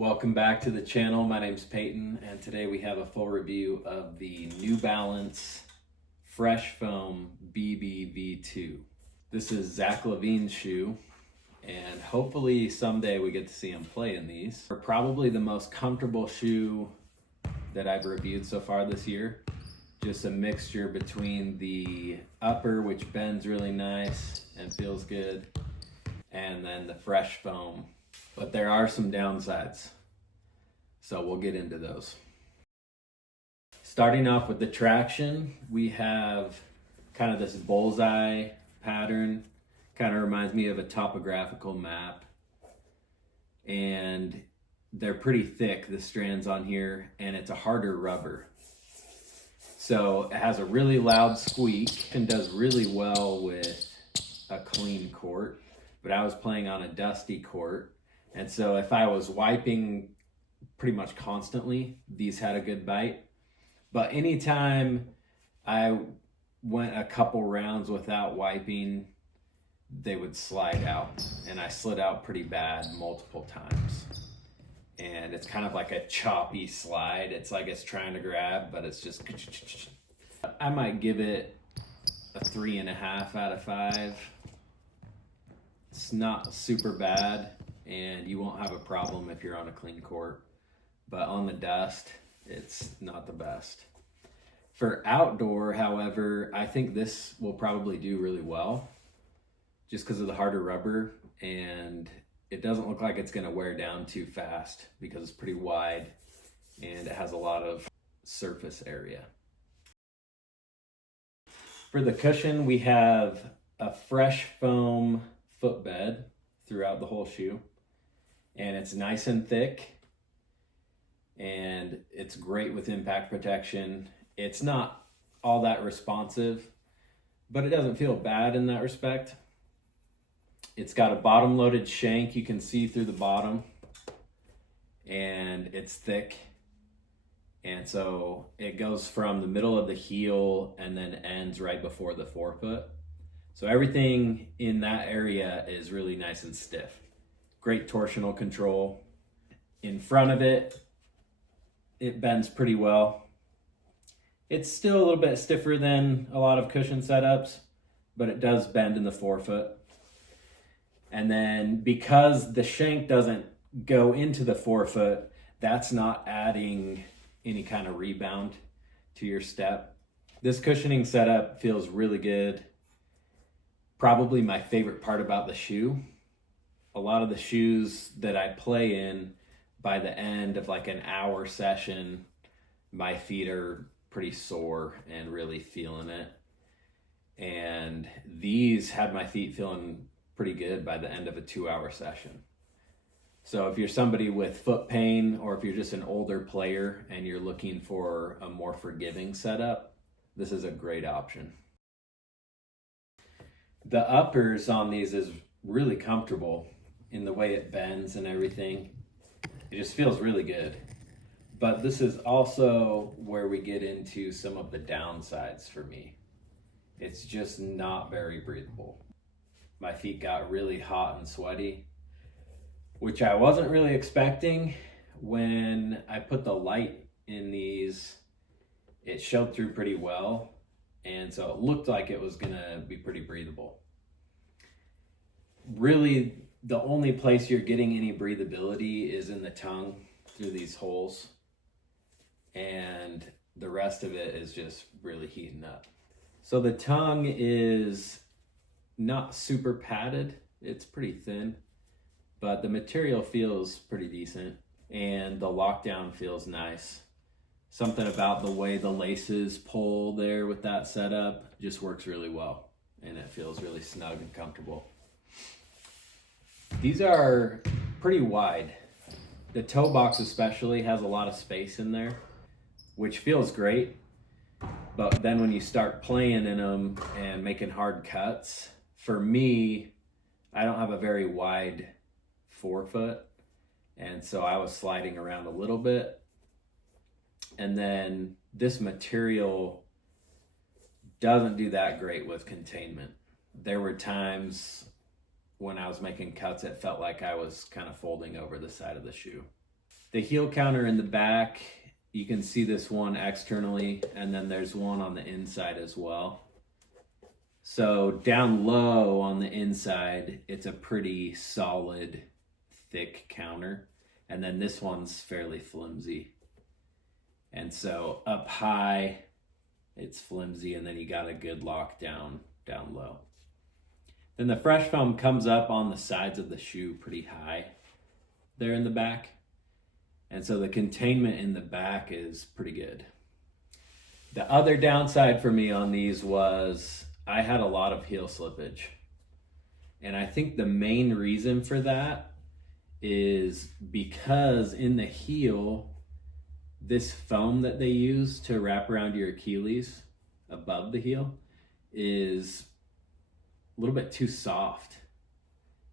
Welcome back to the channel. My name's Peyton, and today we have a full review of the New Balance Fresh Foam BBV2. This is Zack Levine's shoe, and hopefully someday we get to see him play in these. They're probably the most comfortable shoe that I've reviewed so far this year. Just a mixture between the upper, which bends really nice and feels good, and then the Fresh Foam. But there are some downsides, so we'll get into those. Starting off with the traction, we have kind of this bullseye pattern. Kind of reminds me of a topographical map. And they're pretty thick, the strands on here, and it's a harder rubber. So it has a really loud squeak and does really well with a clean court. But I was playing on a dusty court. And so if I was wiping pretty much constantly, these had a good bite. But anytime I went a couple rounds without wiping, they would slide out. And I slid out pretty bad multiple times. And it's kind of like a choppy slide. It's like it's trying to grab, but it's just... I might give it a 3.5 out of 5. It's not super bad, and you won't have a problem if you're on a clean court. But on the dust, it's not the best. For outdoor, however, I think this will probably do really well just because of the harder rubber, and it doesn't look like it's going to wear down too fast because it's pretty wide and it has a lot of surface area. For the cushion, we have a Fresh Foam footbed throughout the whole shoe, and it's nice and thick, and it's great with impact protection. It's not all that responsive, but it doesn't feel bad in that respect. It's got a bottom loaded shank. You can see through the bottom, and it's thick. And so it goes from the middle of the heel and then ends right before the forefoot. So everything in that area is really nice and stiff. Great torsional control. In front of it, it bends pretty well. It's still a little bit stiffer than a lot of cushion setups, but it does bend in the forefoot. And then because the shank doesn't go into the forefoot, that's not adding any kind of rebound to your step. This cushioning setup feels really good. Probably my favorite part about the shoe. A lot of the shoes that I play in, by the end of like an hour session, my feet are pretty sore and really feeling it. And these had my feet feeling pretty good by the end of a 2-hour session. So if you're somebody with foot pain, or if you're just an older player and you're looking for a more forgiving setup, this is a great option. The uppers on these is really comfortable in the way it bends and everything. It just feels really good. But this is also where we get into some of the downsides for me. It's just not very breathable. My feet got really hot and sweaty, which I wasn't really expecting. When I put the light in these, it showed through pretty well. And so it looked like it was gonna be pretty breathable. Really, the only place you're getting any breathability is in the tongue through these holes. And the rest of it is just really heating up. So the tongue is not super padded. It's pretty thin, but the material feels pretty decent, and the lockdown feels nice. Something about the way the laces pull there with that setup just works really well, and it feels really snug and comfortable. These are pretty wide. The toe box especially has a lot of space in there, which feels great. But then when you start playing in them and making hard cuts, for me, I don't have a very wide forefoot, and so I was sliding around a little bit. And then this material doesn't do that great with containment. There were times when I was making cuts, it felt like I was kind of folding over the side of the shoe. The heel counter in the back, you can see this one externally, and then there's one on the inside as well. So down low on the inside, it's a pretty solid, thick counter. And then this one's fairly flimsy. And so up high, it's flimsy, and then you got a good lockdown down low. Then the fresh foam comes up on the sides of the shoe pretty high there in the back. And so the containment in the back is pretty good. The other downside for me on these was I had a lot of heel slippage. And I think the main reason for that is because in the heel, this foam that they use to wrap around your Achilles above the heel is a little bit too soft,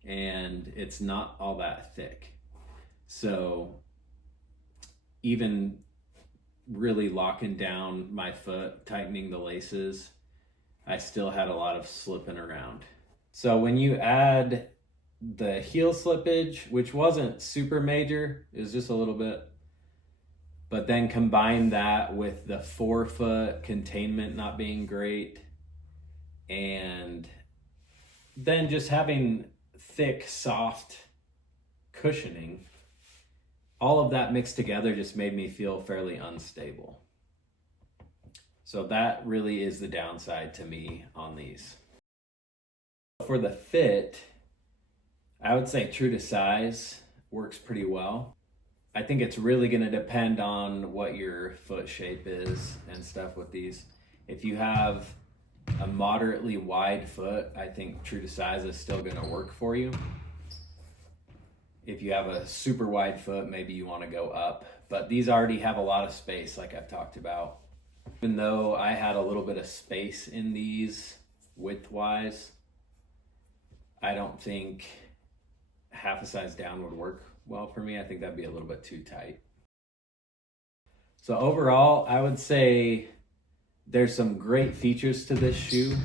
and it's not all that thick. So even really locking down my foot, tightening the laces, I still had a lot of slipping around. So when you add the heel slippage, which wasn't super major, it was just a little bit, but then combine that with the forefoot containment not being great, and then just having thick, soft cushioning, all of that mixed together just made me feel fairly unstable. So that really is the downside to me on these. For the fit, I would say true to size works pretty well. I think it's really going to depend on what your foot shape is and stuff with these. If you have a moderately wide foot, I think true to size is still going to work for you. If you have a super wide foot, maybe you want to go up. But these already have a lot of space, like I've talked about. Even though I had a little bit of space in these width-wise, I don't think half a size down would work well for me. I think that'd be a little bit too tight. So overall, I would say there's some great features to this shoe.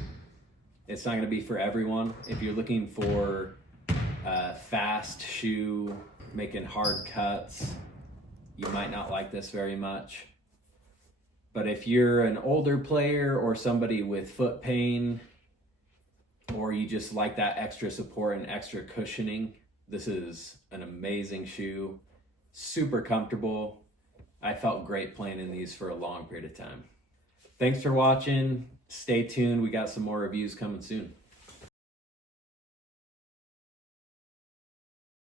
It's not going to be for everyone. If you're looking for a fast shoe, making hard cuts, you might not like this very much. But if you're an older player or somebody with foot pain, or you just like that extra support and extra cushioning, this is an amazing shoe. Super comfortable. I felt great playing in these for a long period of time. Thanks for watching. Stay tuned. We got some more reviews coming soon.